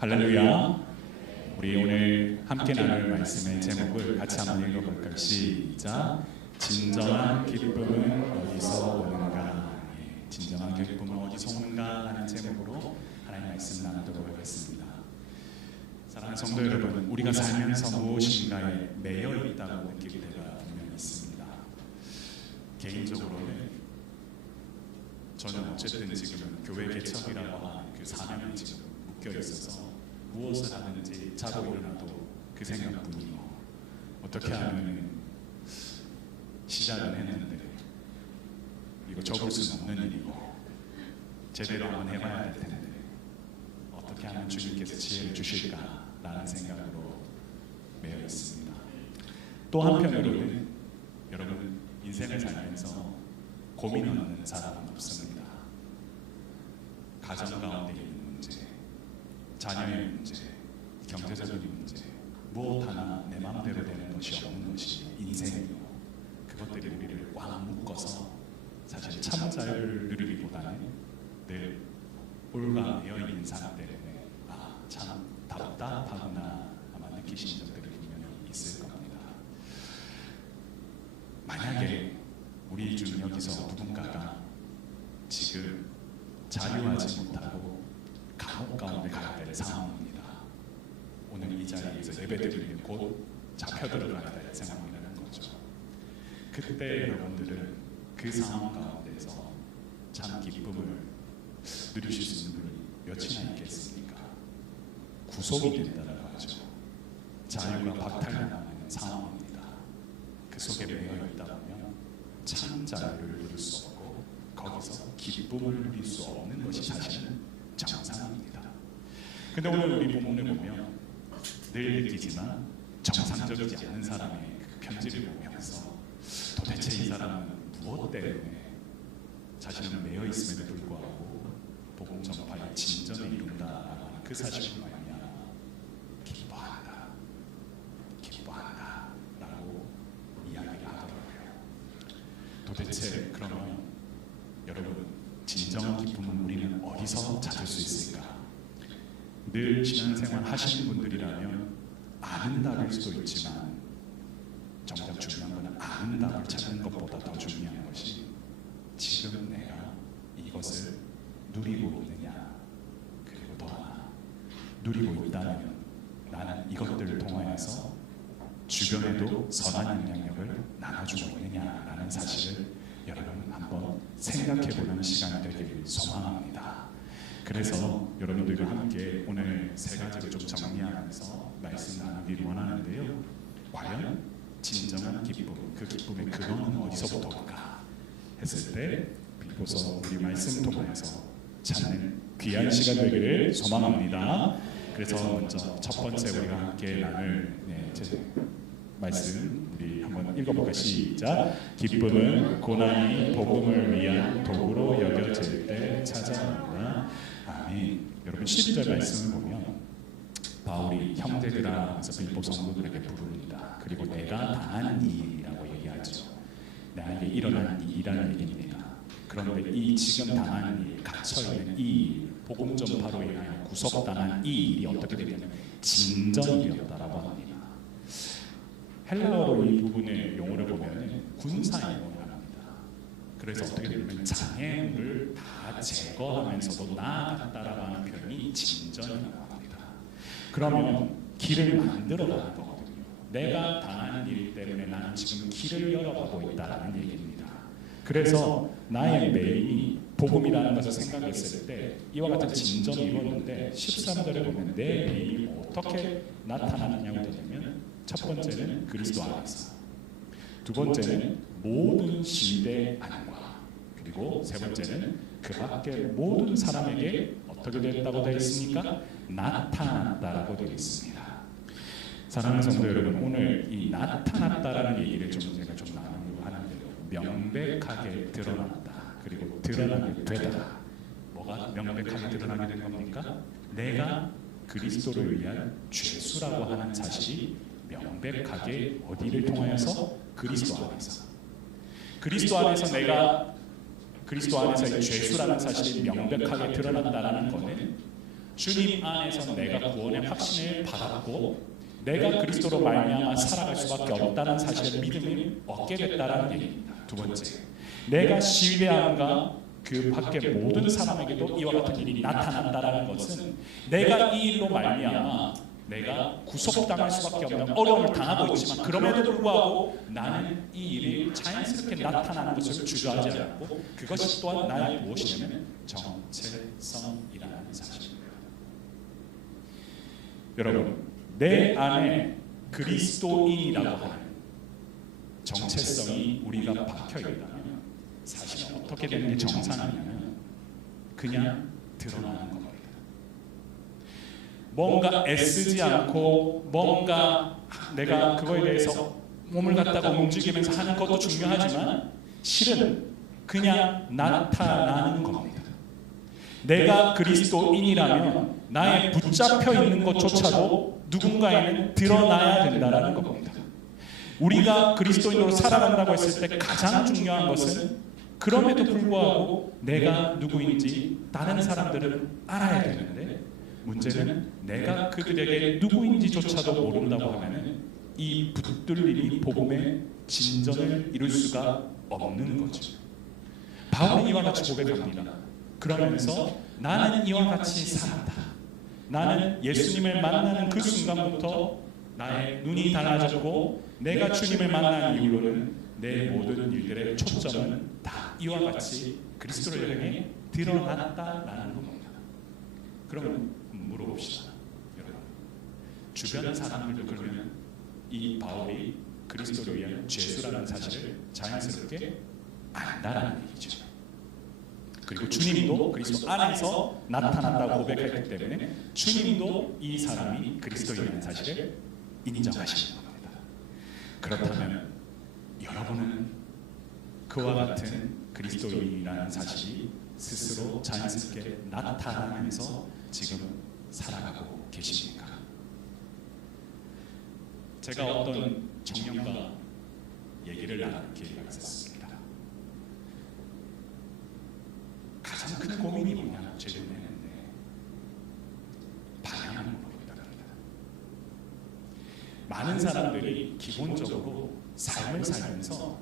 할렐루야. 우리 오늘 함께 나눌 말씀의 제목을 같이 한번 읽어볼까요? 시작. 진정한 기쁨은 어디서 오는가? 진정한 기쁨은 어디서 오는가? 하는 제목으로 하나님의 말씀 나누도록 하겠습니다. 사랑하는 성도 여러분, 우리가 살면서 무엇인가에 매여 있다고 느낄 때가 분명히 있습니다. 개인적으로는 저는 어쨌든 지금 교회 개척이라고 하는 그 사명이 지금 묶여 있어서 무엇을 하든지 자고 일어나도 그 생각뿐이고, 어떻게 하면 시작은 했는데 이거 접을 수는 없는 일이고 제대로 한번 해봐야 될 텐데 어떻게 하면 주님께서 지혜를 주실까라는 생각으로 매여 있습니다. 또 한편으로는 여러분, 인생을 살면서 고민하는 사람은 없습니다. 가정 가운데 있는 문제, 자녀의 문제, 경제적인 문제, 무엇 하나 내 마음대로 되는 것이 없는 것이 인생이고, 그것들이 우리를 꽉 묶어서 사실 참 자유를 누리기보다는 늘 올가매어 있는 상황 때문에 참 답답하구나 아마 느끼신 적들이 분명히 있을 겁니다. 만약에 우리 중 여기서 누군가가 지금 자유하지 못하고 감옥 가운데 가야 될 상황입니다. 오늘 이 자리에서 예배드리면 곧 잡혀 들어가야 될 상황이라는 거죠. 그때 여러분들은 그 상황 가운데서 참 기쁨을 누리실 수 있는 분이 몇이나 있겠습니까? 구속이 된다고 하죠. 자유가 박탈당하는 상황입니다. 그 속에 매여 있다 보면 참 자유를 누릴 수 없고 거기서 기쁨을 누릴 수 없는 것이 사실은 정상입니다. 근데 오늘 우리 본문을 보면 늘 느끼지만 정상적이지 않은 사람의 그 편지를 보면서 도대체 이 사람은 무엇 때문에 자신은 매여 있음에도 불구하고 복음 전파의 진전에 이룬다라고 하는 그 사실을 말하면 기뻐한다 라고 이야기를 하더라고요. 도대체 그러면 여러분, 진정한 기쁨은 우리는 어디서 찾을 수 있을까? 늘 신앙생활 하시는 분들이라면 아는 답일 수도 있지만 정작 중요한 것은 아는 답을 찾는 것보다 더 중요한 것이 지금 내가 이것을 누리고 있느냐, 그리고 더 하나 누리고 있다면 나는 이것들을 통하여서 주변에도 선한 영향력을 나눠주고 있느냐라는 사실을 여러분 한번 생각해보는 시간이 되길 소망합니다. 그래서 여러분들과 함께 오늘 세 가지를 좀 정리하면서 말씀 나누기를 원하는데요. 과연 진정한 기쁨, 그 기쁨의 근원은 어디서부터 올까 했을 때 빌립보서 우리 말씀 통해서 찾는 귀한 시간 되기를 소망합니다. 그래서 먼저 첫 번째 우리가 함께 나눌 말씀 우리 한번 읽어볼까요? 시작. 기쁨은 고난이 복음을 위한 도구로 여겨질 때 찾아온다. 아멘. 여러분, 12절 말씀을 보면 바울이 형제들아 하면서 빌립보 성도들에게 부릅니다. 그리고 내가 당한 일이라고 얘기하죠. 나에게 일어난 일이라는 얘기입니다. 그런데 이 지금 당한 일, 갇혀있는 이 일, 복음 전파로 인하여 구속당한 이 일이 어떻게 되냐면 진전이었다라고 합니다. 헬라어로 이 부분의 용어를 보면 군사용어를 합니다. 그래서 어떻게 되냐면 장애물을 다 제거하면서도 나아갔다라고 하는 표현이 진전이라고 합니다. 그러면 길을 만들어가는 거거든요. 내가 당한 일 때문에 나는 지금 길을 열어가고 있다는 얘기입니다. 그래서 나의 매임이 복음이라는 것을 생각했을 때 이와 같은 진전이 이루어졌는데 13절에 보면 내 매임이 어떻게 나타나느냐고 되면 첫 번째는 그리스도 안에서, 두 번째는 모든 시대 안과, 그리고 세 번째는 그 밖의 모든 사람에게 어떻게 됐다고 되어 있습니까? 나타났다라고 되어 있습니다. 사랑하는 성도 여러분, 오늘 이 나타났다라는 얘기를 제가 좀 나누려고 하는데요. 명백하게 드러났다, 그리고 드러나게 되다. 뭐가 명백하게 드러나게 된 겁니까? 내가 그리스도를 위한 죄수라고 하는 사실이 명백하게 어디를 통하여서? 그리스도 안에서. 그리스도 안에서 내가 그리스도 안에서의 죄수라는 사실이 명백하게 드러난다는 것은 주님 안에서 내가 구원의 확신을 받았고 내가 그리스도로 말미암아 살아갈 수밖에 없다는 사실을 믿음을 얻게 됐다는 얘기입니다. 두 번째, 내가 신뢰함과 그 밖에 모든 사람에게도 이와 같은 일이 나타난다는 것은 내가 이 일로 말미암아 내가 구속당할 수밖에 없는 어려움을 당하고 있지만 그럼에도 불구하고 나는 이 일이 자연스럽게 나타나는 것을 주저하지 않고 그것이 또한 나의 무엇이냐면 정체성이라는 사실입니다. 여러분, 내 안에 그리스도인이라고 하는 정체성이 우리가 박혀있다면 사실 어떻게 되는 게 정상이냐면 그냥 드러나는 겁니다. 뭔가 애쓰지 않고 뭔가 내가 그거에 대해서 몸을 갖다가 움직이면서 하는 것도 중요하지만 실은 그냥 나타나는 겁니다. 내가 그리스도인이라면 나의 붙잡혀 있는 것조차도 누군가에는 드러나야 된다는 겁니다. 우리가 그리스도인으로 살아간다고 했을 때 가장 중요한 것은 그럼에도 불구하고 내가 누구인지 다른 사람들은 알아야 되는데 문제는 내가 그들에게 누구인지조차도 모른다고 하면 이 붙들림이 복음의 진전을 이룰 수가 없는 거죠. 바울은 이와 같이 고백합니다. 그러면서 나는 이와 같이 살았다. 나는 예수님을 만나는 그 순간부터 나의 눈이 달라졌고 내가 주님을 만난 이후로는 내 모든 일들의 초점은 다 이와 같이 그리스도를 향해 드러났다라는 겁니다. 그럼 물어봅시다. 여러분, 주변 사람들도 그러면 이 바울이 그리스도를 위한 죄수라는 사실을 자연스럽게 안다라는 얘기죠. 그리고 주님도 그리스도 안에서 나타난다고 고백했기 때문에 주님도 이 사람이 그리스도인이라는 사실을 인정하시는 겁니다. 그렇다면 여러분은 그와 같은 그리스도인이라는 사실이 스스로 자연스럽게 나타나면서 지금 살아가고 계십니까? 제가 어떤 청년과 얘기를 나눌 기회가 있었습니다. 가장 큰 고민이 뭐냐 질문했는데 방향을 모르겠다는 겁니다. 많은 사람들이 기본적으로 삶을 살면서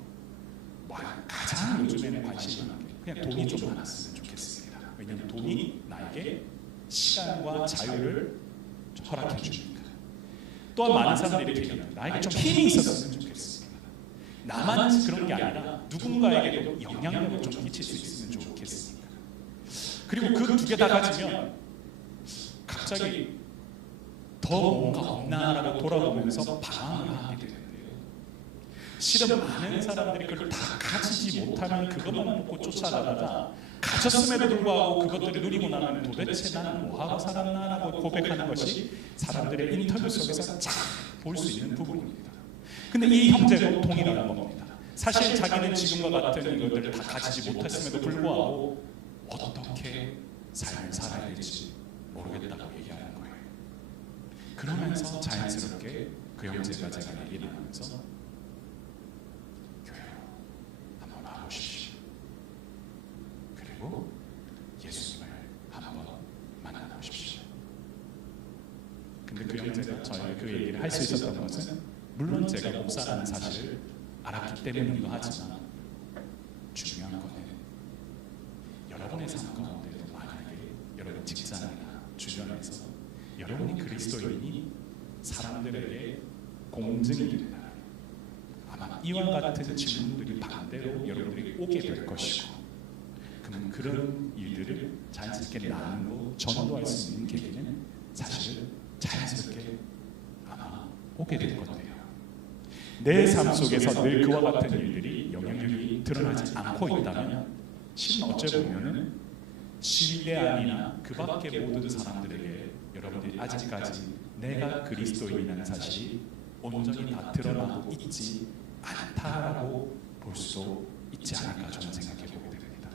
가장 요즘에는 관심이 많은 게 그냥 돈이 좀 많았으면 좋겠습니다. 왜냐하면 돈이 나에게 시간과 자유를 허락해 주니까. 또한 많은 사람들이 이렇게 얘기합니다. 나에게 좀 힘이 있었으면 좋겠습니다. 나만 그런 게 아니라 누군가에게도 영향력을 좀 미칠 수 있으면 좋겠습니다. 그리고 그 두 개 다 가지면 갑자기 더 뭔가 없나라고 돌아보면서 방황을 하게 되는데요. 실은 많은 사람들이 그걸 다 가지지 못하면 그것만 먹고 쫓아가다가 가졌음에도 불구하고 그것들을 누리고 나면 도대체 나는 뭐하고 살았나라고 고백하는 것이 사람들의 인터뷰 속에서 잘 볼 수 있는 부분입니다. 근데 이 형제도 동일한 겁니다. 사실 자기는 지금과 같은 이것들을 다 가지지 못했음에도 불구하고 어떻게 삶을 살아야 될지 모르겠다고 얘기하는 거예요. 그러면서 자연스럽게 그 형제가 제가 얘기를 하면서 교회로 한번 와보십시오. 그리고 예수님을 한번 만나보십시오. 근데 그 형제가 저에게 그 얘기를 할 수 있었던 것은 물론 제가 목사라는 사실을 알았기 때문이기도 하지만 중요한 것은 여러분의 삶 가운데도 만약에 여러분 직장이나 주변에서 여러분이 그리스도인이 사람들에게 공증이 된다. 아마 이와 같은 질문들이 반대로 여러분들이 오게 될 것이고 그럼 그런 일들을 자연스럽게 나누고 전도할 수 있는 계기는 사실 자연스럽게 아마 오게 될 것 같아요. 내 삶 속에서 늘 그와 같은 일들이 영향력이 드러나지 않고 있다면 실은 어째 보면은 신뢰아니나 그 밖의 모든 사람들에게 여러분들이 아직까지 내가 그리스도인이라는 사실이 온전히 다 드러나고 있지 않다라고 볼 수 있지 않을까 저는 생각해 보게 됩니다.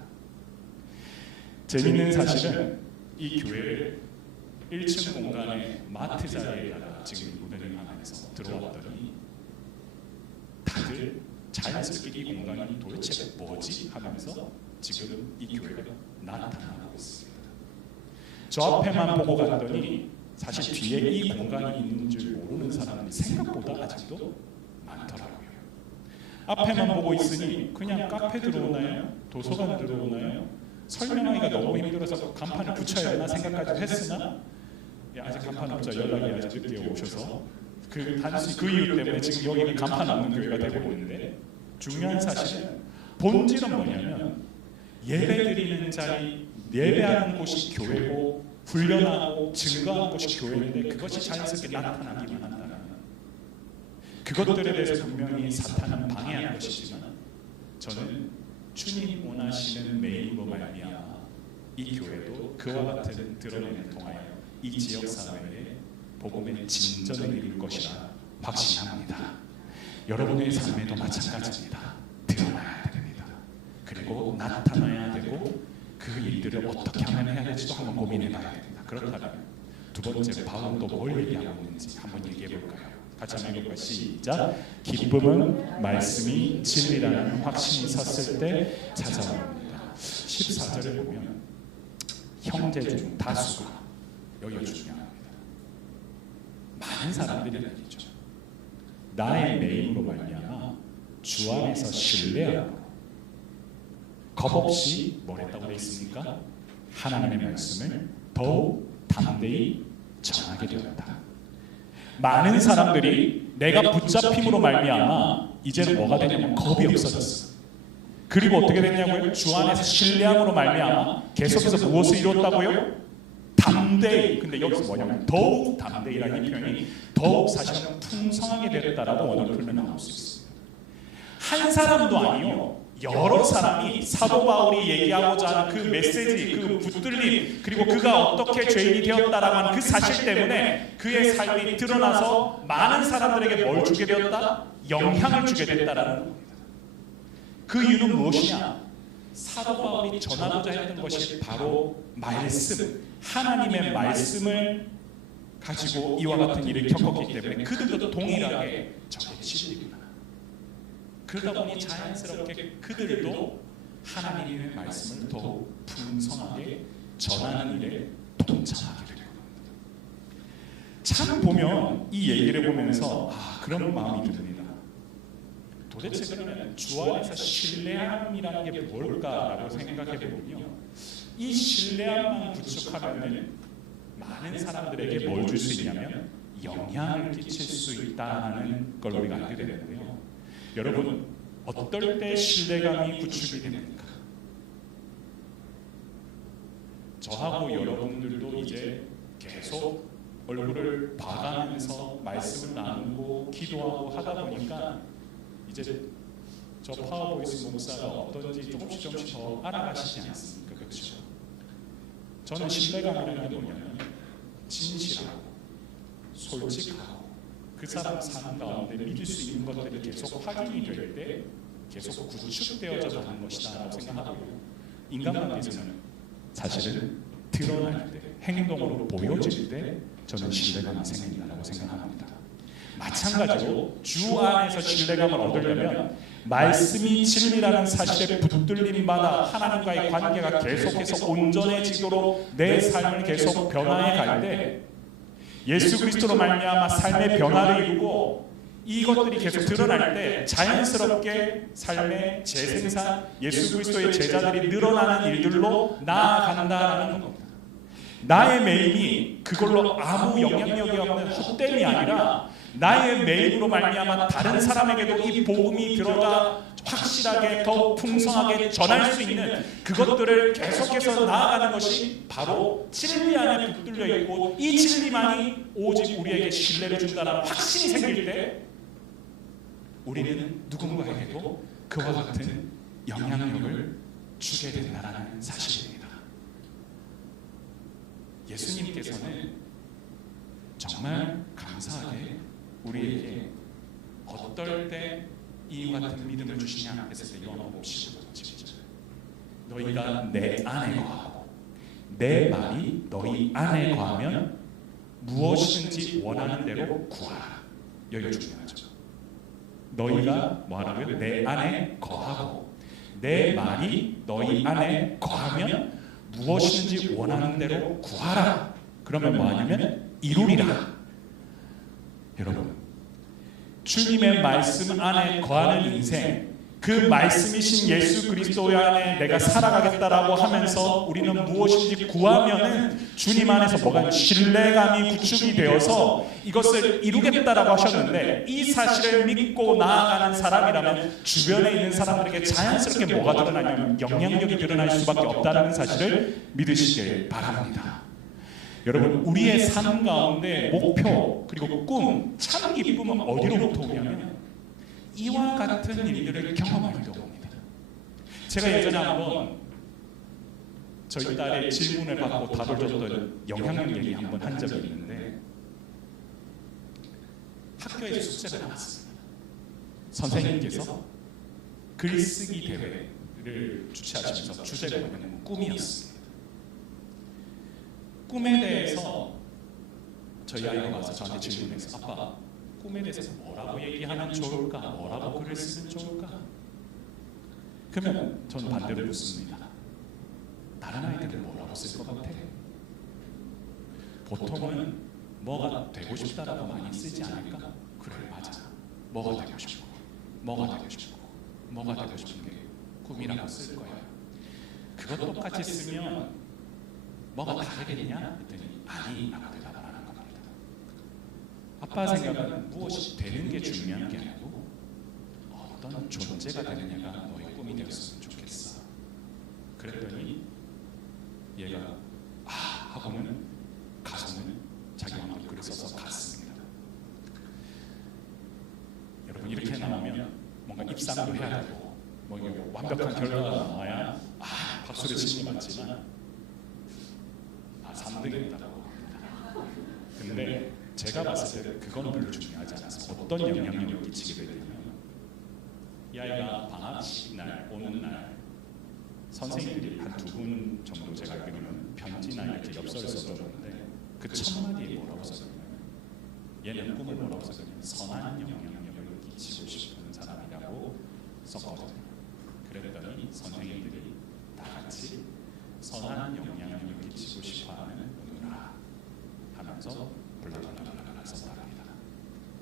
재미있는 사실은 이 교회를 1층 공간의 마트 자리에다가 지금 무대를 하면서 들어왔더니 다들 자연스럽게 이 공간이 도대체 뭐지 하면서 지금 이 교회가 나타나고 있습니다. 저 앞에만 보고 갔더니 사실 뒤에 이 공간이 있는 줄 모르는 사람들이 생각보다 아직도 많더라고요. 앞에만 보고 있으니 그냥 카페 들어오나요? 도서관 들어오나요? 설명하기가 너무 힘들어서 간판을 붙여야 하나 생각까지 했으나 아직 간판 없자 연락이 아직 늦게 오셔서 단순히 그 이유 때문에 지금 여기는 간판 없는 교회가 되고 있는데, 중요한 사실은 본질은 뭐냐면 예배드리는 자리, 예배하는 곳이 교회고 훈련하고 증거하는 곳이 교회인데 그것이 자연스럽게 나타나기만 한다면 그것들에 대해서 분명히 사탄은 방해할 것이지만, 저는 주님 원하시는 메인으로 말미암아 이 교회도 그와 같은 드러내를 통하여 이 지역사회에 복음의 진전을 이룰 것이라 확신합니다. 여러분의 삶에도 마찬가지입니다. 드러나야 됩니다. 그리고 나타나야 되고 그 일들을 어떻게 하면 해야 될지도 한번 고민해 봐야 됩니다. 그렇다면 두 번째로 바울도 뭘 얘기하고 있는지 한번 얘기해 볼까요? 같이 한번 읽어볼까요? 시작. 기쁨은 말씀이 진리라는 확신이 섰을 때 찾아옵니다. 14절에 보면 형제 중 다수가, 여기가 중요합니다. 많은 사람들이 아니죠. 나의 메인으로 말미암아 주 안에서 신뢰하고 겁없이 뭘 했다고 되어 있습니까? 하나님의 말씀을 더욱 담대히 전하게 되었다. 많은 사람들이 내가 붙잡힘으로 말미암아 이제는 뭐가 되냐면 겁이 없어졌어. 그리고 어떻게 됐냐고요? 주 안에서 신뢰함으로 말미암아 계속해서 무엇을 이뤘다고요? 담대히. 근데 여기서 뭐냐면 더욱 담대히라는 이 표현이 더욱 사실은 풍성하게 됐다라고 원어를 풀면 나올 수 있습니다. 한 사람도 아니요, 여러 사람이 사도 바울이 얘기하고자 하는 그 메시지, 그 붙들림, 그리고 그가 어떻게 죄인이 되었다라고 하는 그 사실 때문에 그의 삶이 드러나서 많은 사람들에게 뭘 주게 되었다? 영향을 주게 됐다라는 겁니다. 그 이유는 무엇이냐? 사도 바울이 전하고자 했던 것이 바로 말씀, 하나님의 말씀을 가지고 이와 같은 일을 겪었기 때문에 그들도 동일하게 저게 진리구나. 그러다 보니 자연스럽게 그들도 하나님의 말씀을 더욱 풍성하게 전하는 일에 동참하게 될 겁니다. 참 보면 이 얘기를 보면서 그런 마음이 듭니다. 도대체 그러면 주 안에서 신뢰함이라는 게 뭘까라고 생각해 보면요, 이 신뢰함만 구축하면 많은 사람들에게 뭘 줄 수 있냐면 영향을 끼칠 수 있다는 걸 우리가 알게 되는데요. 여러분, 어떨 때 신뢰감이 구축이 됩니까? 저하고 여러분들도 이제 계속 얼굴을 봐가면서 말씀을 나누고 기도하고 하다 보니까 이제 저 파워보이스 목사가 어떤지 조금씩 더 알아가시지 않습니까? 그렇죠? 저는 신뢰감이라는 게 뭐냐면 진실하고 솔직하고 그 사람 사는 가운데 믿을 수 있는 것들이 계속 확인이 될 때 계속 구축되어져 가는 것이다 라고 생각하고요. 인간관계에서는 사실은 드러날 때, 행동으로 보여질 때 저는 신뢰감이 생긴다고 생각합니다. 마찬가지로 주 안에서 신뢰감을 얻으려면 말씀이 진리라는 사실에 붙들림받아 하나님과의 관계가 계속해서 온전해지도록 내 삶을 계속 변화해 갈 때 예수 그리스도로 말미암아 삶의 변화를 이루고 이것들이 계속 드러날 때 자연스럽게 삶의 재생산, 예수 그리스도의 제자들이 늘어나는 일들로 나아간다는 겁니다. 나의 메인이 그걸로 아무 영향력이 없는 헛됨이 아니라 나의 메인으로 말미암아 다른 사람에게도 이 복음이 들어가 확실하게 더 풍성하게 전할 수 있는 그것들을 계속해서 나아가는 것이 바로 진리 안에 붙들려 있고, 이 진리만이 오직 우리에게 신뢰를 준다는 확신이 생길 때 우리는 누군가에게도 그와 같은 영향력을 주게 된다는 사실입니다. 예수님께서는 정말 감사하게 우리에게 어떨 때 이와 같은 믿음을 주시냐 했을 때 요한복음 15절, 너희가 내 안에 거하고 내 말이 너희 안에 거하면 무엇이든지 원하는 대로 구하라. 여기가 중요하죠. 너희가 뭐하라고요? 내 안에 거하고 내 말이 너희 안에 거하면 무엇이든지 원하는 대로 구하라. 그러면 뭐하냐면 이루리라. 여러분, 주님의 말씀 안에 거하는 인생, 그 말씀이신 예수 그리스도 안에 내가 살아가겠다라고 하면서 우리는 무엇인지 구하면은 주님 안에서 뭐가 신뢰감이 구축이 되어서 이것을 이루겠다라고 하셨는데, 이 사실을 믿고 나아가는 사람이라면 주변에 있는 사람들에게 자연스럽게 뭐가 드러나냐면 영향력이 드러날 수밖에 없다는 사실을 믿으시길 바랍니다. 여러분, 우리의 삶 가운데 목표 그리고 꿈, 참 기쁨은 어디로부터 오냐면 이와 같은 일들을 경험할 때 옵니다. 제가 예전에 한번 저희 딸의 질문을 받고 답을 줬던 영향력 얘기 한번 한 적이 있는데, 학교에서 숙제가 나왔습니다. 선생님께서 글쓰기 대회를 주최하시면서 주제가 뭐냐면 꿈이었습니다. 꿈에 대해서 저희 아이가 와서 저한테 질문해서, 아빠, 꿈에 대해서 뭐라고 얘기하면 좋을까? 뭐라고 글을 쓰면 좋을까? 그러면 저는 반대로 묻습니다. 다른 아이들은 뭐라고 쓸 것 같아? 보통은 뭐가 되고 싶다라고 많이 쓰지 않을까? 그래, 맞아. 뭐가 되고 싶고, 뭐가 되고 싶고, 뭐가 되고 싶은 게 꿈이라고 쓸 거야. 그것 똑같이 쓰면 뭐가 다르겠냐? 했더니 아니라고 대답을 하는 겁니다. 아빠 생각은 무엇이 되는 게 중요한 게 아니고 어떤 존재가 되느냐가 너의 꿈이 되었으면 좋겠어. 그랬더니 얘가 하고는 가서는 자기 마음대로 글을 써서 갔습니다. 여러분, 이렇게 나오면 뭔가 입상도 해야 되고 뭐 완벽한 결과가 나와야 박수를 치는 것 같지만 3등이라고 합니다. 근데 제가 봤을 때 그건 별로 중요하지 않아서 어떤 영향력을 끼치게 되냐면, 이 아이가 방학식 날 오는 날 선생님들이 한 2분 정도 제가 알기로는 편지나 이렇게 엽서를 써줬는데, 그 첫 마디에 뭐라고 썼냐면, 얘는 꿈을 뭐라고 썼냐면 선한 영향력을 끼치고 싶은 사람이라고 썼거든요. 그랬더니 선생님들이 다 같이 선한 영향력을 끼치고 싶어하는 누나 하면서 블라블라블라 썼답니다.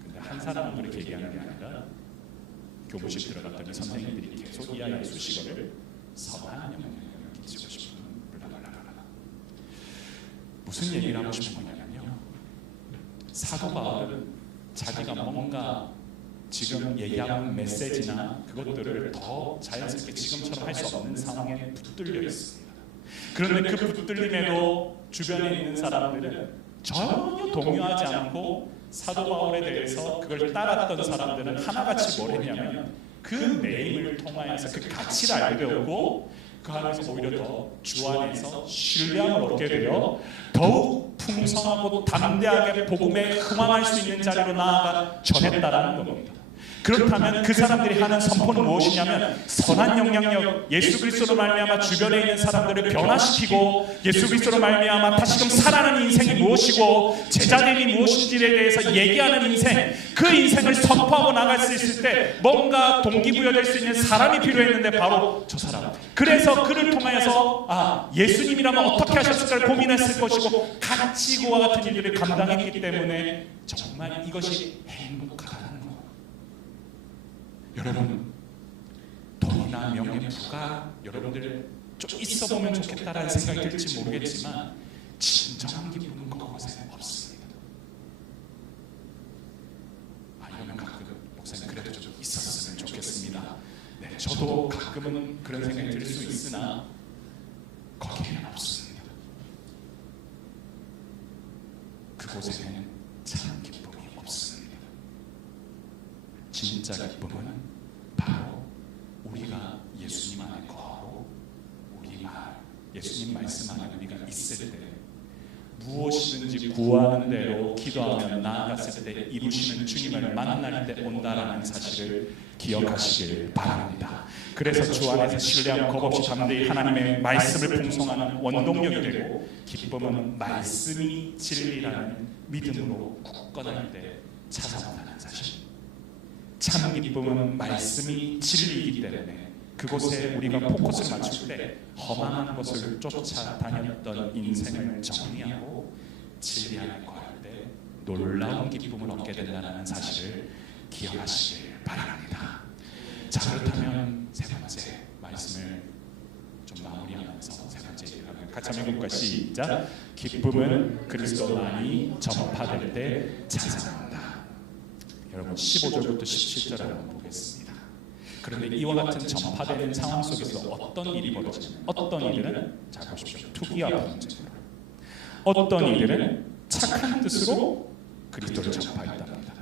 근데 한 사람은 그렇게 얘기하는 게 아니라 교무실 들어갔더니 선생님들이 계속 이 아이의 수식어를 선한 영향력을 끼치고 싶은 블라블라블라. 무슨 얘기를 하고 싶은 거냐면요, 사도 바울은 자기가 뭔가 지금 얘기하는 메시지나 그것들을 더 자연스럽게 지금처럼 할 수 없는 상황에 붙들려 있습니다. 그런데 그 붙들림에도 주변에 있는 사람들은 전혀 동요하지 않고 사도 바울에 대해서 그걸 따랐던 사람들은 하나같이 뭘 했냐면 그 네임을 통하여서 그 가치를 알게 되었고, 그 안에서 오히려 더 주 안에서 신뢰함을 얻게 되어 더욱 풍성하고 담대하게 복음에 흥황할 수 있는 자리로 나아가 전했다라는 겁니다. 그렇다면 그 사람들이 하는 선포는 무엇이냐면 선한 영향력, 예수 그리스도로 말미암아 주변에 있는 사람들을 변화시키고 예수 그리스도로 말미암아 다시금 살아가는 인생이 무엇이고 제자됨이 무엇인지에 대해서 얘기하는 인생, 그 인생을 선포하고 나갈 수 있을 때 뭔가 동기부여될 수 있는 사람이 필요했는데 바로 저 사람. 그래서 그를 통하여서 예수님이라면 어떻게 하셨을까를 고민했을 것이고 같이 그와 같은 일들을 감당했기 때문에 정말 이것이 행복하다는 것. 여러분, 돈이나 명예, 부가 여러분들 좀 있어보면 좋겠다라는 생각이 들지 모르겠지만 진정한 기쁨은 그곳에 없습니다. 이러면 가끔 목사님 그래도 좀 있었으면 좋겠습니다. 네, 저도 가끔은 그런 생각이 들 수 있으나 거기에는 없습니다. 그곳에는 참 기쁨이 없습니다. 진짜 기쁨은 바로 우리가 예수님 안에 거하고 예수님 말씀 안에 우리가 있을 때 무엇이든지 구하는 대로 기도하며 나아갔을 때 이루시는 주님을 만날 때 온다라는 사실을 기억하시길 바랍니다. 그래서 주 안에서 신뢰하고 겁없이 담대히 하나님의 말씀을 풍성하는 원동력이 되고, 기쁨은 말씀이 진리라는 믿음으로 굳건할 때 찾아온다는 사실. 참 기쁨은 말씀이 진리이기 때문에 그곳에 우리가 포커스를 맞출 때 험한 것을 쫓아다녔던 인생을 정리하고 진리안에 거할 때 놀라운 기쁨을 얻게 된다는 사실을 기억하시길 바랍니다. 자, 그렇다면 세 번째 말씀을 좀 마무리하면서 세 번째 얘기를 하면 같이 한번 읽어볼까요? 시작. 기쁨은 그리스도만이 전파될 때 찾아난다. 여러분 15절부터 17절 한번 보겠습니다. 그런데 이와 같은 전파되는 상황 속에서 어떤 일이 벌어지냐면 어떤 이들은 잘 보십시오. 투기와 분쟁, 어떤 이들은 착한 뜻으로 그리스도를 전파했답니다.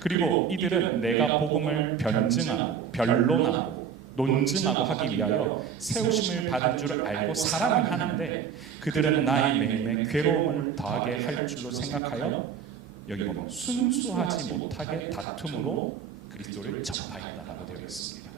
그리고 이들은 내가 복음을 변증하고 변론하고 논증하고 하기 위하여 세우심을 받은 줄 알고 사랑을 하는데 그들은 나의 매임에 괴로움을 더하게 할 줄로 생각하여 여기 보면 순수하지 못하게 다툼으로 그리스도를 전파했다라고 되어 있습니다.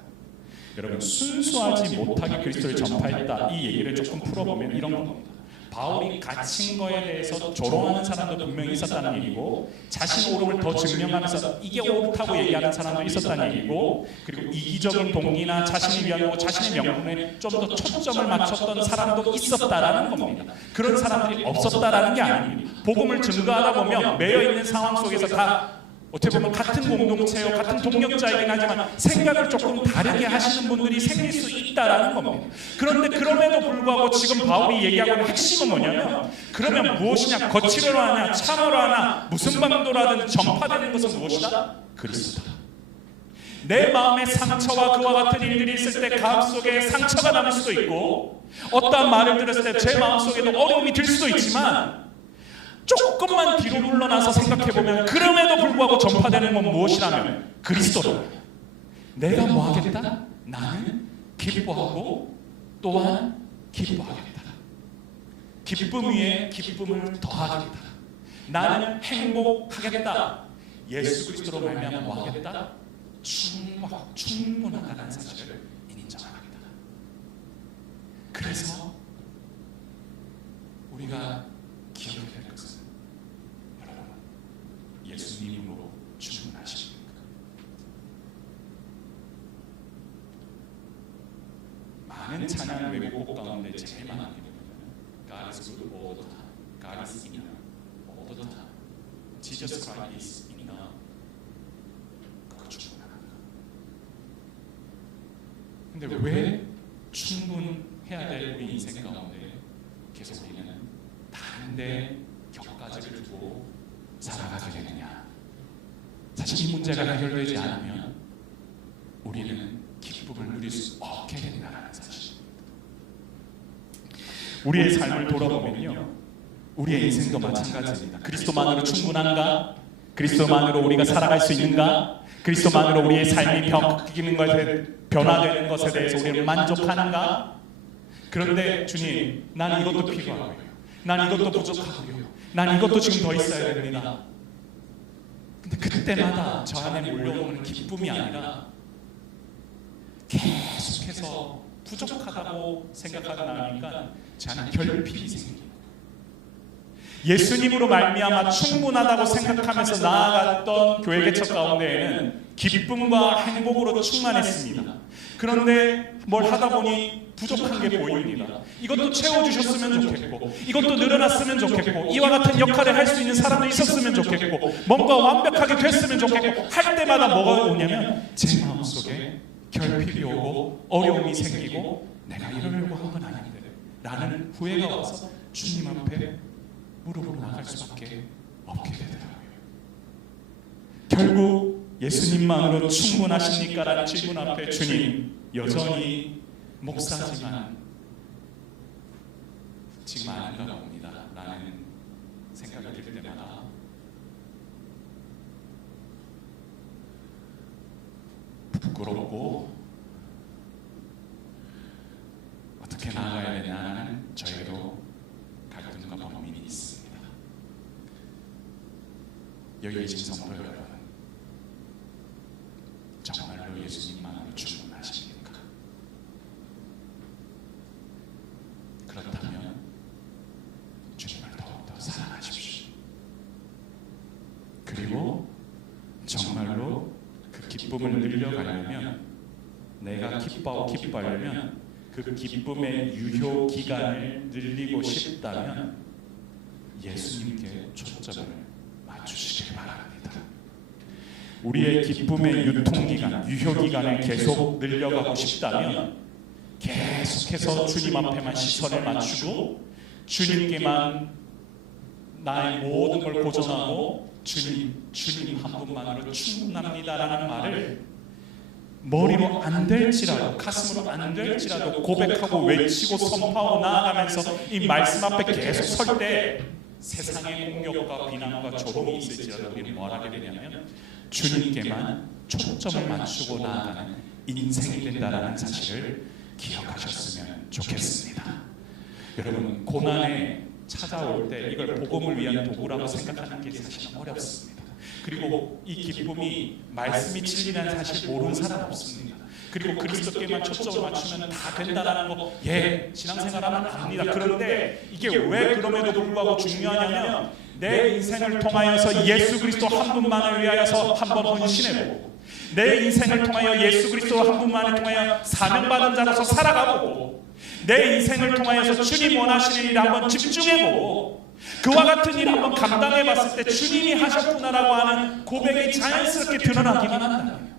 여러분 순수하지 못하게 그리스도를 전파했다 이 얘기를 조금 풀어보면 이런 겁니다. 바울이 갇힌 거에 대해서 조롱하는 사람도 분명히 있었다는 얘기고 자신 옳음을 더 증명하면서 이게 옳다고 얘기하는 사람도 있었다는 얘기고 그리고 이기적인 동기나 자신을 위한 거 자신의 명분에 좀 더 초점을 맞췄던 사람도 있었다라는 겁니다. 그런 사람들이 없었다라는 게 아닙니다. 복음을 증거하다 보면 매여있는 상황 속에서 다 어떻게 보면 같은 공동체요 같은 동력자이긴 하지만 생각을 조금 다르게 하시는 분들이 생길 수 있다라는 겁니다. 그런데 그럼에도 불구하고 지금 바울이 얘기하고 있는 핵심은 뭐냐면 그러면 무엇이냐? 거칠어로 하냐? 참으로 하냐? 무슨 방도라든 전파되는 것은 무엇이다? 그리스도다. 내 마음에 상처와 그와 같은 일들이 있을 때 가슴속에 상처가 남을 수도 있고 어떠한 말을 들었을 때 제 마음속에도 어려움이 들 수도 있지만 조금만 뒤로 물러나서 생각해보면 그럼에도 불구하고 전파되는 건 무엇이라면 그리스도로 내가 뭐 하겠다? 나는 기뻐하고 또한 기뻐하겠다. 기쁨 위에 기쁨을 더하겠다. 나는 행복하겠다. 예수 그리스도로 말미암아 뭐 하겠다? 충분하다는 사실을 인정합니다. 그래서 우리가 기억해야 될 것은 여러분 예수님으로 충분하십니까? 많은 찬양 외국곡 가운데 제일 많은 게 뭐냐면 God is good all the time, God is enough all the time, Jesus Christ is enough. 그거 충분합니다. 근데 왜 충분해야 될 우리 인생 가운데 계속 우리는 다른데 격가지를 두고 살아가게 되느냐? 사실 이 문제가 해결되지 않으면 우리는 기쁨을 누릴 수 없게 된다는 사실입니다. 우리의 삶을 돌아보면요, 우리의 인생도 마찬가지입니다. 그리스도만으로 충분한가? 그리스도만으로 우리가 살아갈 수 있는가? 그리스도만으로 우리의 삶이 바뀌는 것에 변화되는 것에 대해서 우리는 만족하는가? 그런데 주님, 나는 이것도 필요하고요. 난 이것도 부족하고요. 난 이것도 지금 더 있어야 됩니다. 근데 그때마다 저 안에 몰려오는 기쁨이 아니라 계속해서 부족하다고 생각하다 나니까 제 안에 결핍이 생깁니다. 예수님으로 말미암아 충분하다고 생각하면서 나아갔던 교회 개척 가운데에는 기쁨과 행복으로 충만했습니다. 그런데 뭘 하다 보니 부족한 게 보입니다. 이것도 채워주셨으면 좋겠고 이것도 늘어났으면 좋겠고 이와 같은 역할을 할 수 있는 사람도 있었으면 좋겠고 뭔가 완벽하게 됐으면 좋겠고 할 때마다 뭐가 오냐면 제 마음속에 결핍이 오고 어려움이 생기고 내가 이러려고 한 건 아닌데 라는 후회가 와서 주님 앞에 무릎으로 나갈 수밖에 없게 되더라고요. 결국 예수님만으로 충분하십니까? 라는 질문 앞에 주님 여전히 목사지만 지금 아닌가 봅니다 라는 생각이 들 때마다 부끄럽고 어떻게 나아가야 되냐는 저에게도 갈등과 고민이 있습니다. 여기 계신 성도 여러분, 정말로 예수님만으로 충분하십니까? 그렇다면 주님을 더욱더 사랑하십시오. 그리고 정말로 그 기쁨을 늘려가려면 내가 기뻐하려면 그 기쁨의 유효 기간을 늘리고 싶다면 예수님께 초점을 맞추시길 바랍니다. 우리의 기쁨의 유통기간, 유효기간을 계속 늘려가고 싶다면 계속해서 주님 앞에만 시선을 맞추고 주님께만 나의 모든 걸 고전하고 주님 한 분만으로 충분합니다라는 말을 머리로 안 될지라도, 가슴으로 안 될지라도 고백하고 외치고 선포하고 나아가면서 이 말씀 앞에 계속 설 때 세상의 공격과 비난과 조롱이 있을지라도 우리는 뭘 하게 되냐면 주님께만 초점을 맞추고 나아가는 인생이 된다는 사실을 기억하셨으면 좋겠습니다. 여러분, 고난에 찾아올 때 이걸 복음을 위한 도구라고 생각하는 게 사실은 어렵습니다. 그리고 이 기쁨이 말씀이 진리라는 사실 모르는 사람 없습니다. 그리고 그리스도께만 초점을 맞추면 다 된다는 거, 신앙생활하면 압니다. 그런데 이게 왜 그럼에도 불구하고 중요하냐면 내 인생을 통하여서 예수 그리스도 한 분만을 위하여서 한번 헌신해보고, 내 인생을 통하여 예수 그리스도 한 분만을 통하여 사명받은 자로서 살아가보고, 내 인생을 통하여서 주님 원하시는 일에 한번 집중해보고, 그와 같은 일을 한번 감당해봤을 때 주님이 하셨구나라고 하는 고백이 자연스럽게 드러나기만 한다면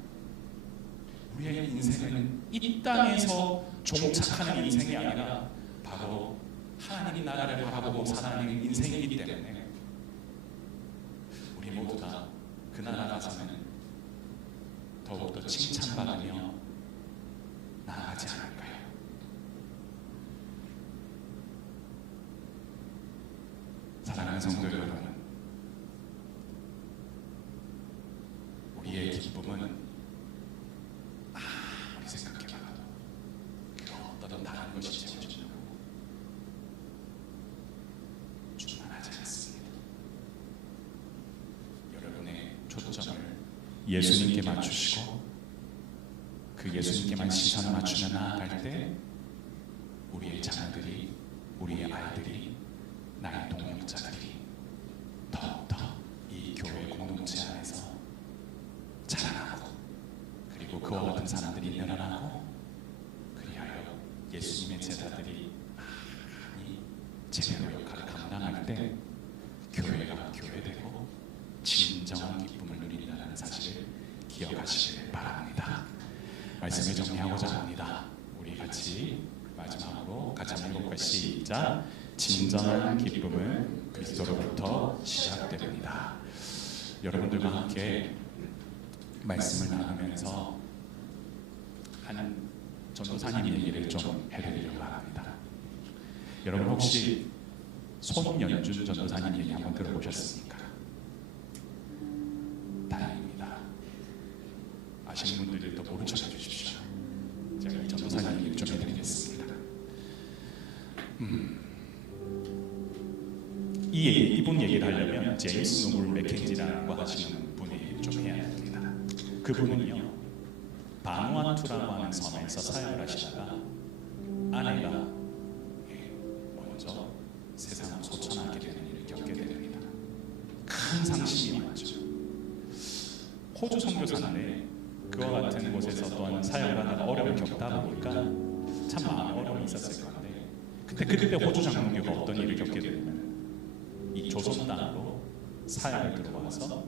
우리의 인생은 이 땅에서 종착하는 인생이 아니라 바로 하나님 나라를 바라보고 사는 인생이기 때문에 우리 모두 다 그 나라 가서는 더욱더 칭찬받으며 나아가지 않을까요? 사랑하는 성도 여러분, 우리의 기쁨은 아무리 생각해봐도 그 어떤 다른 것이 채워주려고 충만하지 않습니다. 여러분의 초점을 예수님께 맞추시고 그 예수님께만 시선을 맞추며 나아갈 때 우리의 자녀들이, 우리의 아이들이, 나의 동역자들이 더욱더 이 교회 공동체 안에서 자라나고, 그리고 그와 같은 사람들이 늘어나고, 그리하여 예수님의 제자들이 많이 제대로 역할을 감당할 때 교회가 교회되고 진정한 기쁨을 누린다는 사실을 기억하시길 바랍니다. 말씀을 정리하고자 합니다. 우리 같이 마지막으로 같이 한번 읽어볼까요? 시작. 진정한 기쁨은 그리스도로부터 시작됩니다. 여러분들과 함께 말씀을 나누면서 한 전도사님 얘기를 좀 해드리려고 합니다. 여러분 혹시 손연준 전도사님 얘기 한번 들어보셨습니까? 다행입니다. 아시는 분들이 또 모른 척 해주십시오. 제가 이 전도사님 얘기를 좀 해드리겠습니다. 이분 얘기를 하려면 제임스 노블 맥켄지라고 하시는 분이 좀 해야 됩니다. 그분은요, 바누아투라고 하는 섬에서 사역을 하시다가 아내가 먼저 세상을 소천하게 되는 일을 겪게 됩니다. 큰 상심이 왔죠. 호주 선교사인데 그와 같은 곳에서 또한 사역을 하다가 어려움을 겪다 보니까 참 마음에 어려움이 있었을 건데, 그때 호주 장로교가 어떤 일을 겪게 되냐면 이 조선 땅으로 사역을 들어와서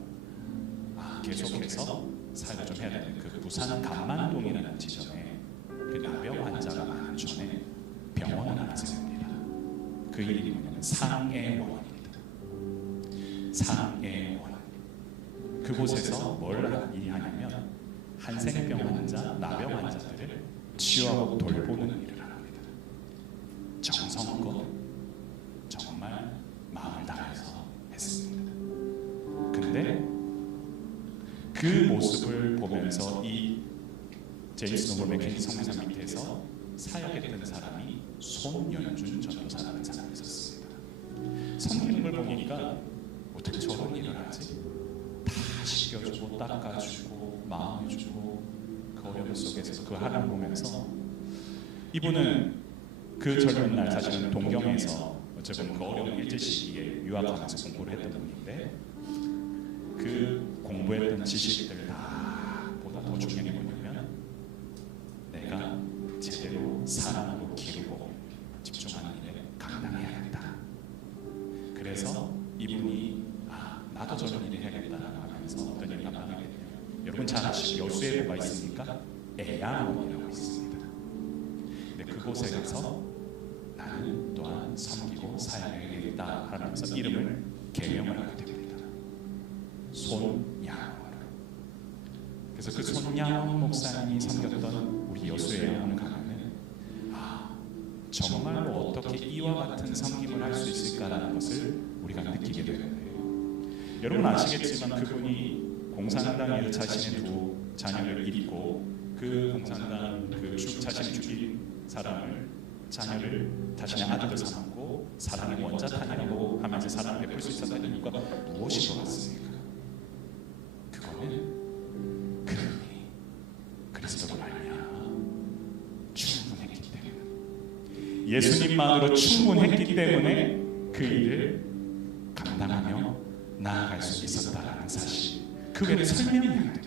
계속해서 사역을 좀 해야 되는 그 부산 감만동이라는 지점에 그 나병 환자가 많은 촌에 병원을 하나 세웁니다. 그 이름이 뭐냐면 상해원입니다. 상해원. 그곳에서 뭘 일하냐면 한센병 환자, 나병 환자들을 치유하고 돌보는 일을 합니다. 정성껏 정말 마음을 다해서 했습니다. 근데 그 모습을 보면서 이 제임스 노블 맥켄지 성교사 밑에서 사역했던 사람이 손연준 전도사라는 사람이 있었습니다. 성경을 보니까 어떻게 저런 일을 하지? 다 씻겨주고 닦아주고 마음해주고 그 어려움 속에서 그 하나님 보면서 이분은 그 젊은 날 사실은 동경에서 어쩌면 그 어려운 일제 시기에 유학하면서 공부를 했던 분인데, 그 공부했던 지식들 다 보다 더 중요한 게 뭐냐면 사랑으로 기르고 집중하는 일에 감당해야겠다. 그래서 이분이 나도 저런 일을 해야겠다라고 하면서 어떤 일을 감당하게 돼요. 여러분 잘 아시고 여수에 뭐가 있습니까? 애양원이라고 있습니다. 근데 그곳에 가서 나는 또한 섬기고 사역해야겠다 하면서 이름을 개명을 하게 됩니다. 손양원. 그래서 그 손양원 목사님이 섬겼던 우리 여수의 양원을 가면은 정말로 어떻게 이와 같은 섬김을 할 수 있을까라는 것을 우리가 느끼게 되는데요. 여러분 아시겠지만 그분이 공산당에서 자신의 두 자녀를 잃고 그 공산당 자신이 죽인 자녀를 자신의 아들로 삼고 사랑의 원자탄이라고 하면서 사랑을 베풀 수 있었던 이유가 무엇인 것 같습니까? 그거는 그분이 그리스도로 말미암아 충분했기 때문에, 예수님만으로 충분했기 때문에 그 일을 감당하며 나아갈 수 있었다라는 사실, 그 외에 설명이 안 됩니다.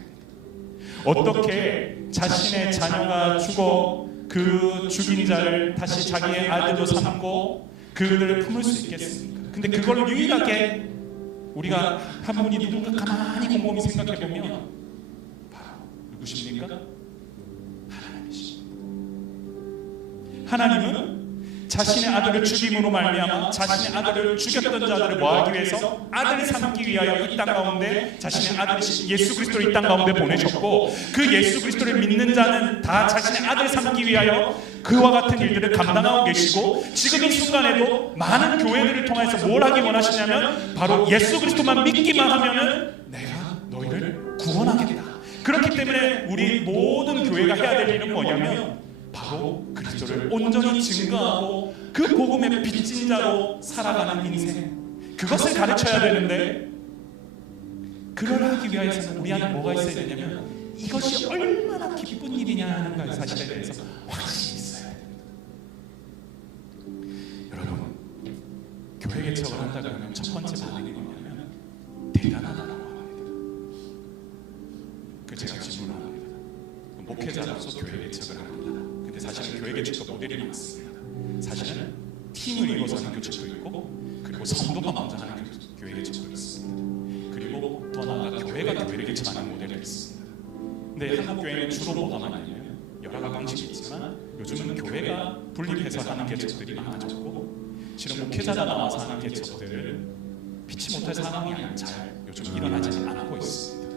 어떻게 자신의 자녀가 죽어 그 죽인 자를 다시 자기의 아들로 삼고 그들을 품을 수 있겠습니까? 근데 그걸 유일하게 우리가 한 분이 누군가 가만히 곰곰이 생각해 보면 바로 누구십니까? 하나님이십니다. 하나님은 자신의 아들을 죽임으로 말미암아 자신의 아들을 죽였던 자들을 뭐하기 위해서? 아들을 삼기 위하여 이 땅 가운데 자신의 아들이신 예수 그리스도를 이 땅 가운데 보내셨고, 그 예수 그리스도를 믿는 자는 다 자신의 아들을 삼기 위하여 그와 같은 일들을 감당하고 계시고, 지금 이 순간에도 많은 교회들을 통해서 뭘 하기 원하시냐면 바로 예수 그리스도만 믿기만 하면은 내가 너희를 구원하겠다. 그렇기 때문에 우리 모든 교회가 해야 될 일은 뭐냐면 바로 그리스도를 온전히 증거하고 그 복음의 빚진 자로 살아가는 인생, 그것을 가르쳐야 되는데, 그걸 하기 위해서는 우리 안에 뭐가 있어야 되냐면 이것이 얼마나 기쁜 일이냐 하는 사실에 대해서 확신이 있어야 됩니다. 여러분, 교회 개척을 한다 그러면 첫 번째 반응이 뭐냐면 대단하다라고 합니다. 그 제가 질문을 합니다. 목회자로서 교회 개척을 합니다. 근데 사실은 교회 개척도 모델이 많습니다. 사실은 팀을 이루어서 하는 교체도 있고, 그리고 성도가 먼저 하는 교회 개척도 있습니다. 그리고 또 나아가 교회가 교회를 개척하는 모델도 있습니다. 근데 한국 교회는 주로 뭐가 많냐면 여러 가지 방식이 있지만 요즘은 교회가 분립해서 하는 개척들이 많아졌고, 실은 목회자가 나와서 하는 개척들은 피치 못할 상황이 잘 요즘 일어나지 않고 있습니다.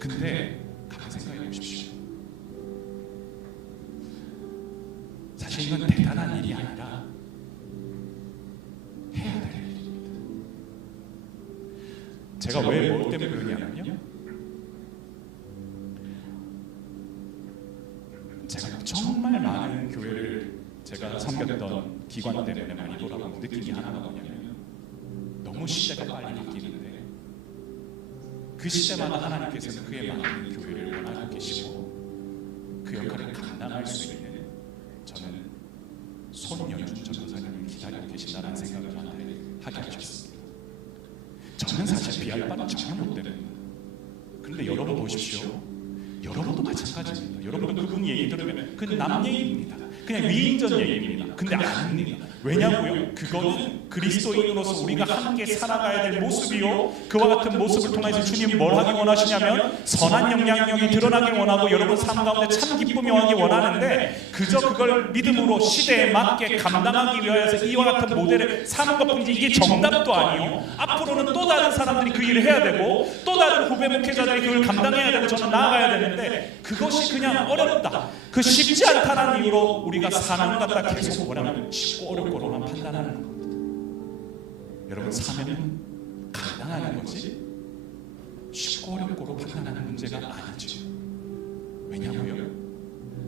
근데 가만 생각해 보십시오. 사실 이건 대단한 일이 아니라 해야 될 일입니다. 제가 왜 뭐 때문에 그러냐면요, 제가 정말 많은 교회를 제가 섬겼던 기관 때문에 많이 돌아보고 느낀 게 하나가 뭐냐면, 너무 시대가 빨리 바뀌는데 그 시대마다 하나님께서는 그에 맞는 교회를 원하고 계시고 그 역할을 감당할 수 있는, 저는 손연준 전도사님을 기다리고 계신다는 생각을 저한테 하게 하셨습니다. 저는 사실 비할 바는 전혀 못 됩니다. 그런데 여러분 보십시오. 여러분도 마찬가지입니다. 여러분도 그분 얘기 들으면 그 남 얘기입니다. 그냥 위인전 얘기입니다. 근데 아닙니다. 왜냐고요? 그거는 그리스도인으로서 우리가 함께 살아가야 될 모습이요, 그와 같은 모습을 통해서 주님이 뭘 하기 원하시냐면 선한 영향력이 드러나길 원하고 여러분 삶 가운데 참 기쁨이 오길 원하는데, 그저 그걸 믿음으로 시대에 맞게 감당하기 위해서 이와 같은 모델을 사는 것뿐이지 이게 정답도 아니요, 앞으로는 또 다른 사람들이 그 일을 해야 되고 또 다른 후배 목회자들이 그걸 감당해야 되고 저는 나아가야 되는데, 그것이 그냥 어렵다, 그 쉽지 않다는 이유로 우리가 사명 갖다 계속 뭐냐면 쉽고 어렵고로만 판단하는 겁니다. 여러분, 사명은 감당하는 거지 쉽고 어렵고로 판단하는 문제가 아니죠. 왜냐고요?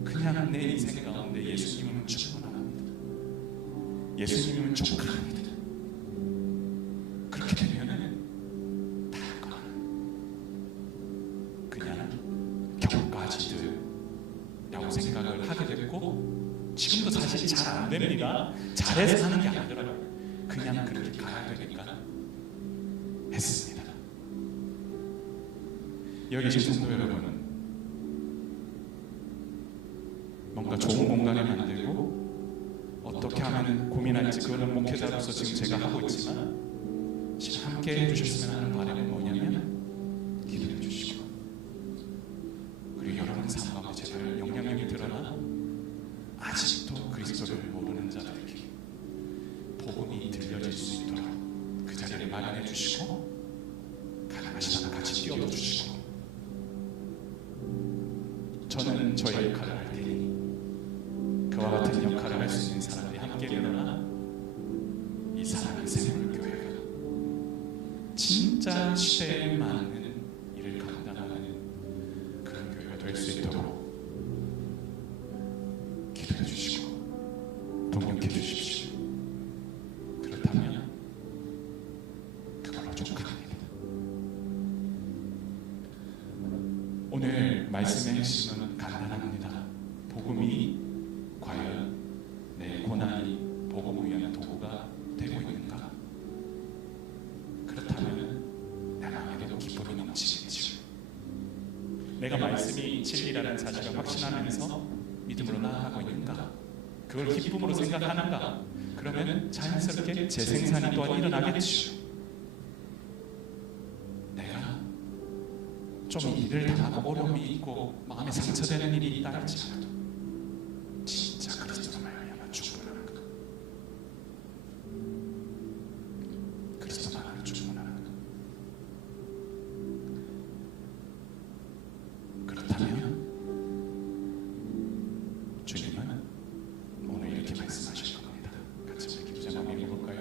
그냥 내 인생 가운데 예수님은 충분합니다. 예수님은 족합니다. 그렇게 되면은 다 그냥 격가지들이라고 생각을 하게 됐고, 지금도 사실 잘 안 됩니다. 잘해서 하는 게 아니더라고요. 그냥 그렇게 가야 되니까 했습니다. 여기 계신 성도 여러분은 뭔가 좋은 공간에 만들고 할지 그거는 목회자로서 지금 제가 하고 있지만 함께 해주셨으면 하는 바람은 뭐냐면 기도해 주시고, 그리고 여러분 삶 가운데 제발 영향력이 드러나 아직도 그리스도를 모르는 자들에게 복음이 들려질 수 있도록 그 자리를 마련해 주시고, 가능하시다면 같이 뛰어도 주시고, 저는 저의 역할을 할 테니 그와 같은 역할을 할 수 있는 사람들이 함께 일어나 이 사랑의 샘물교회가 진짜 시대에 맞는 일을 감당하는 그런 교회가 될 수 있도록 기도해 주시고 동력해 주십시오. 그렇다면 그걸로 족합니다. 오늘 말씀의 핵심은 간단합니다. 복음이 과연 내 고난이 복음을 위한 도구가 되고 있는가? 그렇다면 내 마음에도 기쁨이 넘치겠죠. 내가 말씀이 진리라는 사실을 확신하면서 믿음으로 나아가고 있는가? 그걸 기쁨으로 생각하는가? 그러면 자연스럽게 재생산이 또한 일어나겠죠. 내가 좀 일을 당하고 어려움이 있고 마음에 상처되는 일이 있다 할지라도 진짜 그리스도로 말미암아 충분한 것, 그리스도만으로 충분한 것. 그렇다면 주님은 오늘 이렇게 말씀하실 겁니다. 같이 우리 기도 제목 읽어볼까요?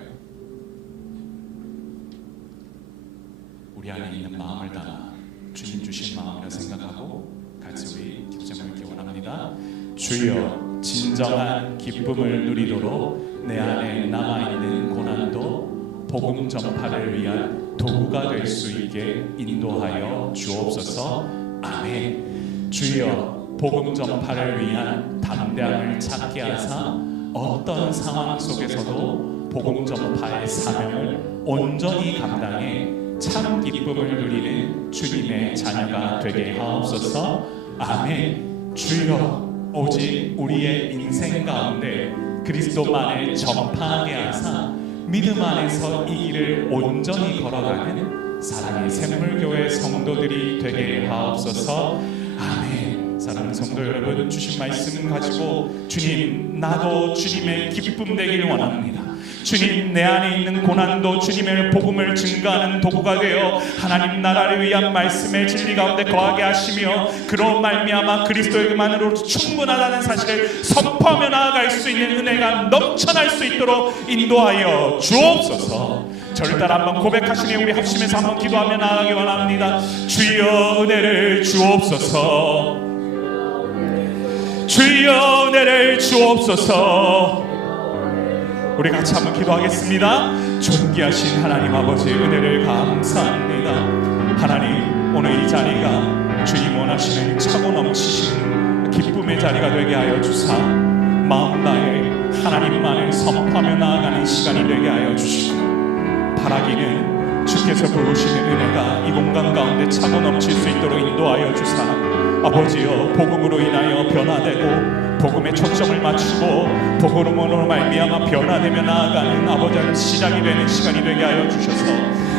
우리 안에 있는 마음을 담아 주님 주신 마음이라 생각하고 같이 우리 기도 제목 읽기 원합니다. 주여, 진정한 기쁨을 누리도록 내 안에 남아있는 고난도 복음 전파를 위한 도구가 될 수 있게 인도하여 주옵소서. 아멘. 주여, 복음 전파를 위한 담대함을 찾게 하사 어떤 상황 속에서도 복음 전파의 사명을 온전히 감당해 참 기쁨을 누리는 주님의 자녀가 되게 하옵소서. 아멘. 주여, 오직 우리의 인생 가운데 그리스도만을 전파하게 하사 믿음 안에서 이 길을 온전히 걸어가는 사랑의 샘물교회 성도들이 되게 하옵소서. 아멘. 사랑하는 성도 여러분, 주신 말씀 가지고 주님, 나도 주님의 기쁨 되기를 원합니다. 주님, 내 안에 있는 고난도 주님의 복음을 증거하는 도구가 되어 하나님 나라를 위한 말씀의 진리 가운데 거하게 하시며 그로 말미암아 그리스도의 그만으로 충분하다는 사실을 선포하며 나아갈 수 있는 은혜가 넘쳐날 수 있도록 인도하여 주옵소서. 저를 따라 한번 고백하시며 우리 합심해서 한번 기도하며 나아가기 원합니다. 주여, 은혜를 주옵소서. 주여, 은혜를 주옵소서. 우리 같이 한번 기도하겠습니다. 존귀하신 하나님 아버지, 은혜를 감사합니다. 하나님, 오늘 이 자리가 주님 원하시는 차고 넘치시는 기쁨의 자리가 되게 하여 주사 마음 다해 하나님만을 선포하며 나아가는 시간이 되게 하여 주시고, 바라기는 주께서 부으시는 은혜가 이 공간 가운데 차고 넘칠 수 있도록 인도하여 주사 아버지여, 복음으로 인하여 변화되고 복음에 초점을 맞추고 복음으로 말미암아 변화되며 나아가는 아버지의 시작이 되는 시간이 되게 하여 주셔서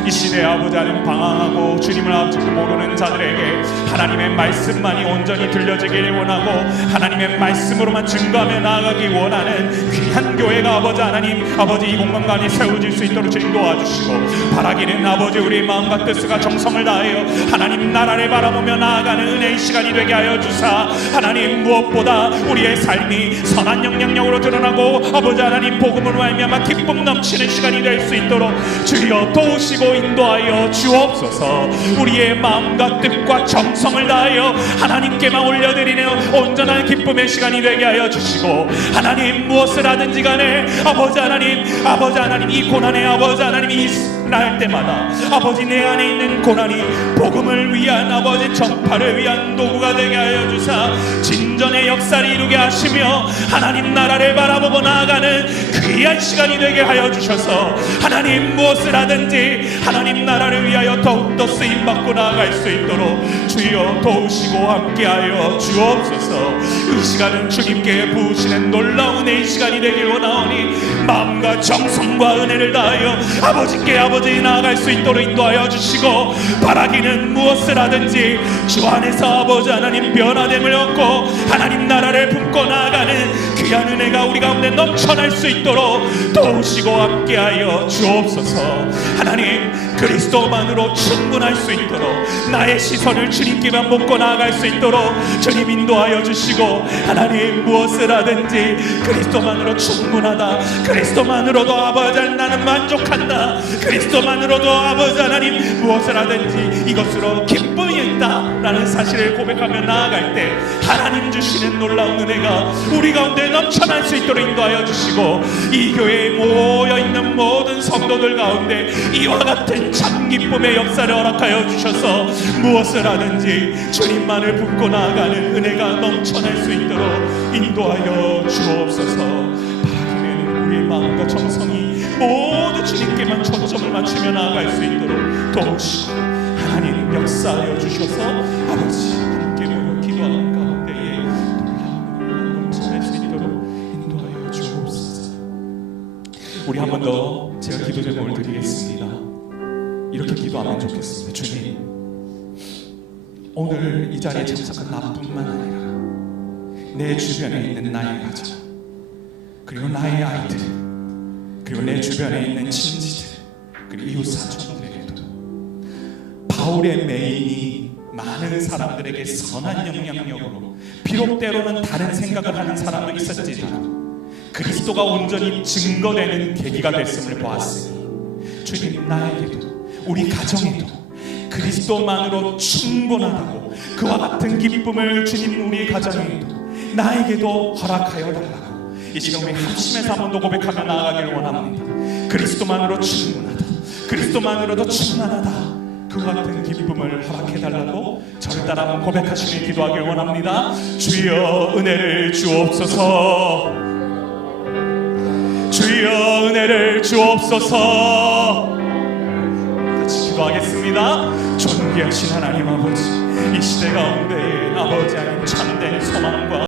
이 시대에 아버지는 방황하고 주님을 아직도 모르는 자들에게 하나님의 말씀만이 온전히 들려지기를 원하고 하나님의 말씀으로만 증거하며 나아가기 원하는 귀한 교회가 아버지 하나님, 아버지 이 공간간에 세워질 수 있도록 주님 도와주시고, 바라기는 아버지 우리의 마음과 뜻과 정성을 다하여 하나님 나라를 바라보며 나아가는 은혜의 시간이 되게 하여 주사 하나님, 무엇보다 우리의 삶이 선한 영향력으로 드러나고 아버지 하나님 복음으로 말미암아 기쁨 넘치는 시간이 될 수 있도록 주여 도우시고 인도하여 주옵소서. 우리의 마음과 뜻과 정성을 다하여 하나님께만 올려드리는 온전한 기쁨의 시간이 되게 하여 주시고, 하나님 무엇을 하든지 간에 아버지 하나님 이 고난에 아버지 하나님이 날 때마다 아버지 내 안에 있는 고난이 복음을 위한 아버지 전파를 위한 도구가 되게 하여 주사 진전의 역사를 이루게 하시며 하나님 나라를 바라보고 나아가는 귀한 시간이 되게 하여 주셔서 하나님 무엇을 하든지 하나님 나라를 위하여 더욱더 쓰임받고 나아갈 수 있도록 주여 도우시고 함께하여 주옵소서. 이 시간은 주님께 부으시는 놀라운 이 시간이 되길 원하오니 마음과 정성과 은혜를 다하여 아버지께 아버지 나아갈 수 있도록 인도하여 주시고, 바라기는 무엇을 하든지 주 안에서 아버지 하나님 변화됨을 얻고 하나님 나라를 품고 나아가는 귀한 은혜가 우리 가운데 넘쳐날 수 있도록 도우시고 함께하여 주옵소서. 하나님 그리스도만으로 충분할 수 있도록 나의 시선을 주님께만 묶고 나아갈 수 있도록 주님 인도하여 주시고, 하나님 무엇을 하든지 그리스도만으로 충분하다, 그리스도만으로도 아버지 나는 만족한다, 그리스도만으로도 아버지 하나님 무엇을 하든지 이것으로 기쁨이 있다라는 사실을 고백하며 나아갈 때 하나님 주시는 놀라운 은혜가 우리 가운데 넘쳐날 수 있도록 인도하여 주시고, 이 교회에 모여있는 모든 성도들 가운데 이와 같은 참 기쁨의 역사를 허락하여 주셔서 무엇을 하든지 주님만을 붙고 나아가는 은혜가 넘쳐날 수 있도록 인도하여 주옵소서. 바라기는 우리의 마음과 정성이 모두 주님께만 초점을 맞추며 나아갈 수 있도록 도우시고 하나님 역사하여 주셔서 아버지 함께 모여 기도하는 가운데에 놀라운 은혜가 넘쳐날 수 있도록 인도하여 주옵소서. 우리 한 번 더 제가 기도 제목을 드리겠습니다. 이렇게 기도하면 좋겠습니다. 주님, 오늘 이 자리에 참석한 나뿐만 아니라 내 주변에 있는 나의 가정, 그리고 나의 아이들, 그리고 내 주변에 있는 친지들, 그리고 이웃 사촌들에게도 바울의 메인이 많은 사람들에게 선한 영향력으로, 비록 때로는 다른 생각을 하는 사람도 있었지만 그리스도가 온전히 증거되는 계기가 됐음을 보았으니 주님, 나에게도 우리 가정에도 그리스도만으로 충분하다고 그와 같은 기쁨을 주님 우리 가정에도 나에게도 허락하여 달라고 이 시간 우리 합심해서 한 번 더 고백하며 나아가기를 원합니다. 그리스도만으로 충분하다, 그리스도만으로도 충만하다, 그와 같은 기쁨을 허락해 달라고 저를 따라 한번 고백하시며 기도하기를 원합니다. 주여 은혜를 주옵소서, 주여 은혜를 주옵소서. 같이 기도하겠습니다. 존귀하신 하나님 아버지, 이 시대 가운데 아버지 하나님 참된 소망과